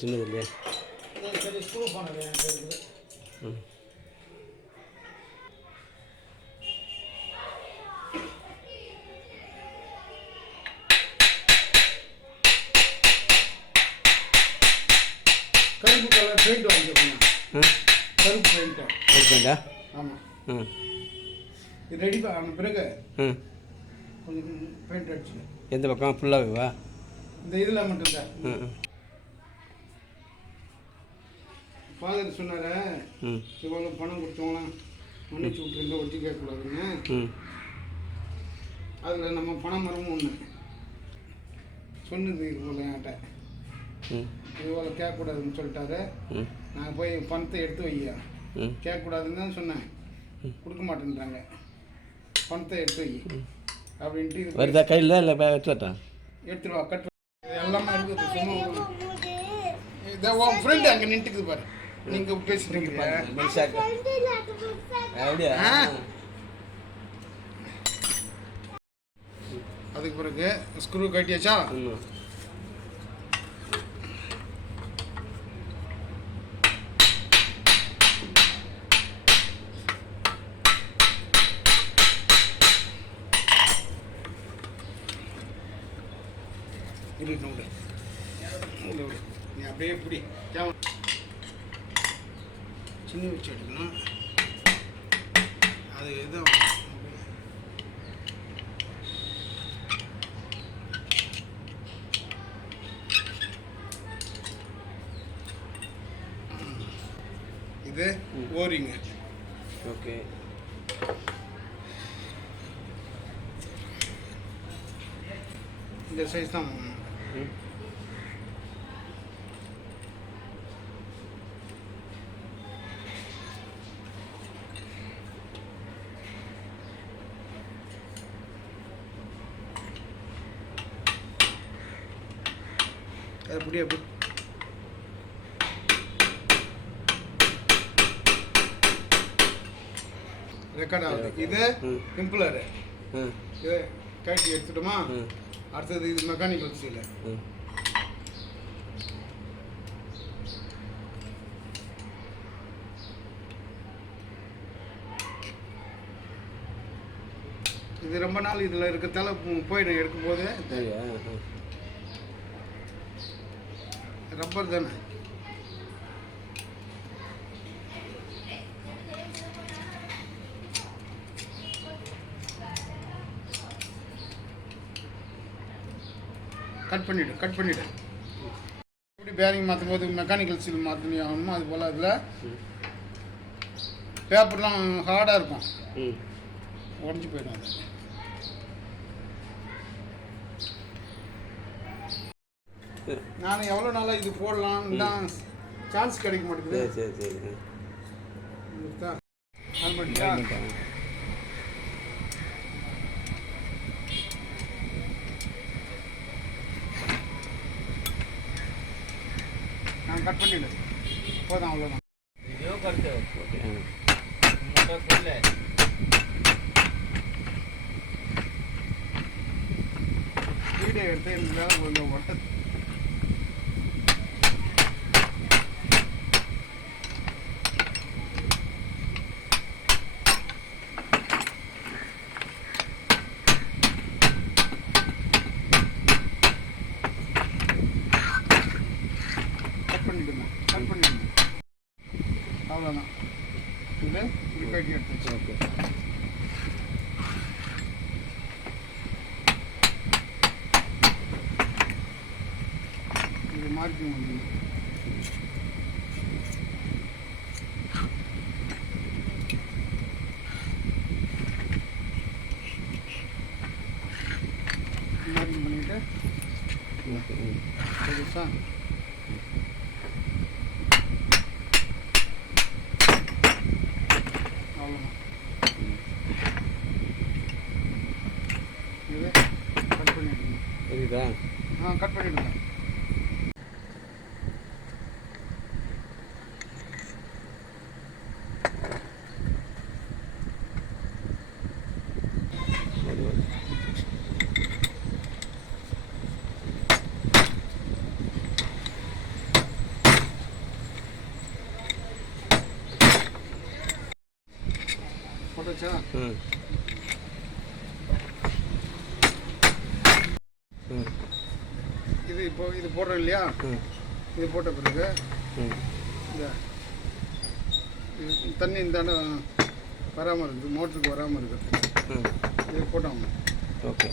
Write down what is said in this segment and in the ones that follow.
சின்னது இல்லையா? சரி ஸ்க்ரூ பண்ணல எனக்கு இருக்குது. கருப்பு கலர் பெயிண்ட் வாங்கிக்கோங்க. கருப்பு பெயிண்டா? ஆமாம். இது ரெடி பண்ண பிறகு கொஞ்சம் பெயிண்ட் அடிச்சு. எந்த பக்கம் ஃபுல்லாகவே வா? இந்த இதில் மட்டும் சார். ஃபாதர் சொன்னார இவ்வளோ பணம் கொடுத்தவங்களாம் மன்னிச்சு விட்டுருங்க, ஒட்டி கேட்கக்கூடாதுன்னு. அதில் நம்ம பணம் மரமும் ஒன்று சொன்னது இவ்வளோ என்கிட்ட இவ்வளோ கேட்கக்கூடாதுன்னு சொல்லிட்டாரு. நான் போய் பணத்தை எடுத்து வையா கேட்கக்கூடாதுன்னு தான் சொன்னேன். கொடுக்க மாட்டேன்றாங்க. பணத்தை எடுத்து வை அப்படின்ட்டு இது வருதா கையில் இல்லை எடுத்துட்டேன். எடுத்துருவா கட் எல்லாமே இருக்குது. சும்மா இதை உன் ஃப்ரெண்டு அங்கே நின்றுக்குது பாரு. நீங்கள் பேசிட்டு அதுக்கு பிறகு ஸ்க்ரூ கட்டியாச்சா? நீ அப்படியே பிடி. சின்ன வச்சு எடுக்கணும். அது எதுவும் இது ஓரிங்க. ஓகே. இந்த சைஸ் தான். அப்படியே ரெக்கார்ட் ஆகுது. இது இம்புலரு. இது கட்டி எடுத்துட்டோமா? அடுத்தது இது மெக்கானிக்கல் சீல். இது ரொம்ப நாள் இதில் இருக்கிறதால போயிடும். எடுக்கும்போது ரப்பர் தானே. கட் பண்ணிவிடு. எப்படி பேரிங் மாற்றும் போது மெக்கானிக்கல் சீல் மாற்றணும் ஆகணுமோ அது போல் அதில் பேப்பர்லாம் ஹார்டாக இருக்கும், உடஞ்சி போயிடும். அது நான் எவ்வளோ நாளாக இது போடலாம் தான் சான்ஸ் கிடைக்க மாட்டேங்குது. சரி நான் கட் பண்ணிவிடு போதும், அவ்வளோதான். வீடியோ எடுத்து எனக்கு கொஞ்சம் கட் பண்ணிடுங்க. அவ்வளோதான். இது இப்படி கட்டி எடுத்துச்சு. ஓகே. இது மார்க்கிங் பண்ணுங்க. மார்க்கிங் பண்ணிவிட்டு சரிசா அவ்வளோதான். இது கட் பண்ணிவிடுங்க. சரிதா? கட் பண்ணிவிடுங்க. போட்டாச்சா? ம் ம் இது இப்போ இது போடுறோம் இல்லையா? ம் இது போட்ட பிறகு ம் இந்த தண்ணி இந்த வராமல் இருக்குது, மோட்டருக்கு வராமல் இருக்குது. ம் இது போட்டோம். ஓகே.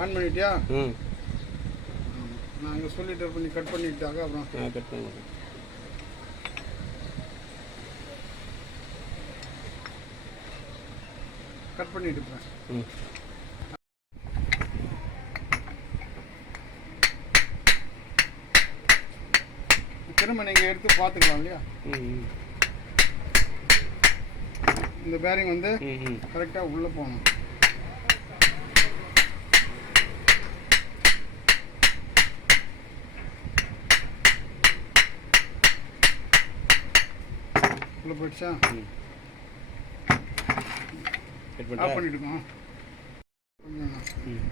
ஆன் பண்ணிட்டியா? ம் நான் இங்கே சொல்லிட்டு பண்ணி கட் பண்ணிட்டாங்க. அப்புறம் கட் பண்ணுங்க. கட் பண்ணிட்டு இருப்பேன். ம் திரும்ப நீங்கள் எடுத்து பார்த்துக்கலாம் இல்லையா? ம் இந்த பேரிங் வந்து ம் கரெக்டாக உள்ளே போகணும். உள்ளே போயிடுச்சா? ஆஃப் பண்ணிட்டுக்கோம். ம்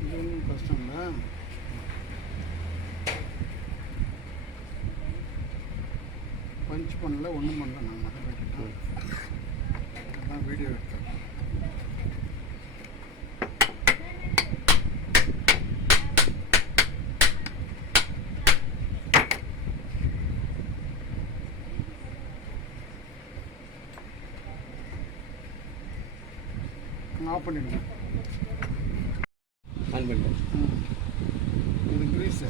இது ஒன்றும் கஷ்டம் இல்லை. பஞ்ச் பண்ணல, ஒன்றும் பண்ணல. நான் மட்டும் கேட்டுட்டேன். அதான் வீடியோ எடுத்தேன். ஆஃப் பண்ணிடுங்க. ஆன் பண்ணிட்டேன். இது கிரீஸு.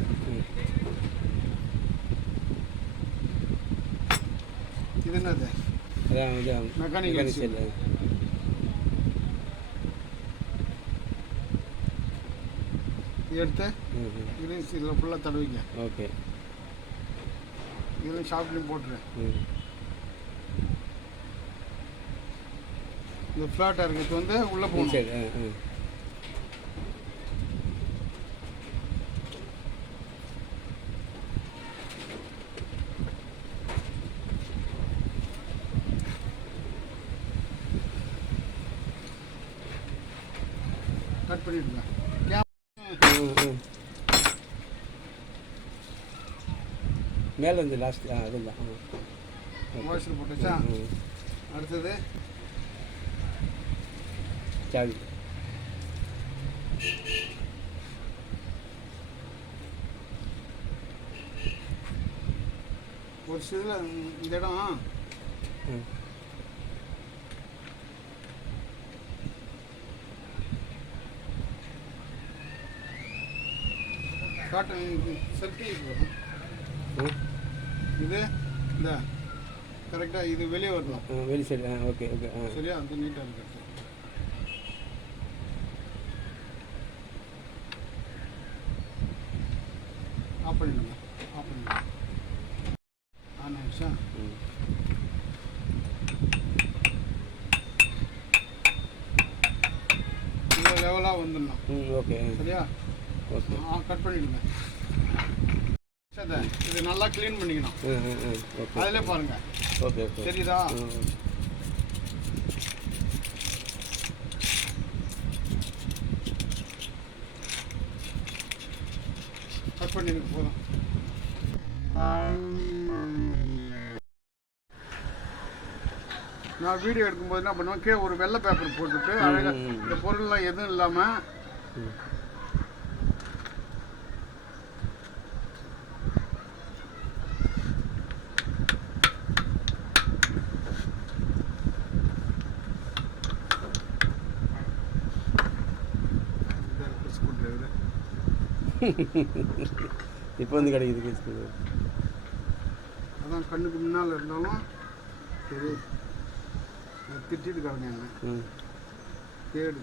இது என்னது? அதான் இது மெக்கானிக்கல் செல். எடுத்து கிரீஸ் இதில் ஃபுல்லாக தடவிங்க. ஓகே. இதில் ஷாப்லேயும் போட்டுரு. இந்த ஃப்ளாட்டாக இருக்கிறது வந்து உள்ளே போகணும். சரி. கட் பண்ணிடுங்க. மேலே இருந்து லாஸ்ட் அதுதான் வாஷர் போட்டுச்சா? அடுத்தது சாவி. ஒரு சில இந்த இடம் காட்டன் சர்க்கிள் வரும். இது இந்த கரெக்டாக இது வெளியே வரணும். வெளி சைடு. ஓகே. சரியா? அது நீட்டாக இருக்கிறது. ஆஃப் பண்ணிடுங்க. ஆன் ஆயிடுச்சா? இது லெவலாக வந்துடணும். ஓகே. சரியா? ஓகே. கட் பண்ணிடுங்க. இது நல்லா க்ளீன் பண்ணிக்கணும். ஓகே. அதிலே பாருங்க. ஓகே. தெரியுதா? கட் பண்ணிடுங்க. போதும். நான் வீடியோ எடுக்கும்போது என்ன பண்ணுவேன், கீழே ஒரு வெள்ளை பேப்பர் போட்டுட்டு அழகாக இந்த பொருள்லாம் எதுவும் இல்லாமல் இப்போ வந்து கிடைக்குது கேஸ். அதான் கண்ணுக்கு முன்னால் இருந்தாலும் சரி திட்டிட்டு கிடங்க என்ன. தேடு.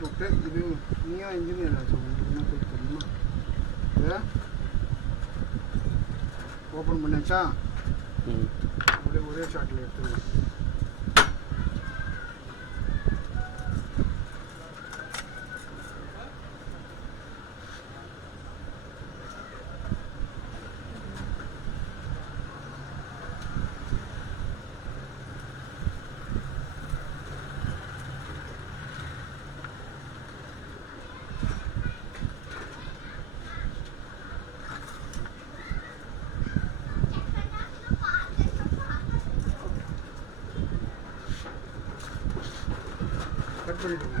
போட்டு இது நீயும் இன்ஜினியர் ஆச்சு உங்களுக்கு என்ன போய் தெரியுமா இதை ஓப்பன் பண்ணியாச்சா அப்படியே ஒரே ஷாட்டில் எடுத்துருங்க கட் பண்ணிவிடுங்க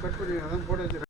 கட் பண்ணி அதான் போட்டு வச்சு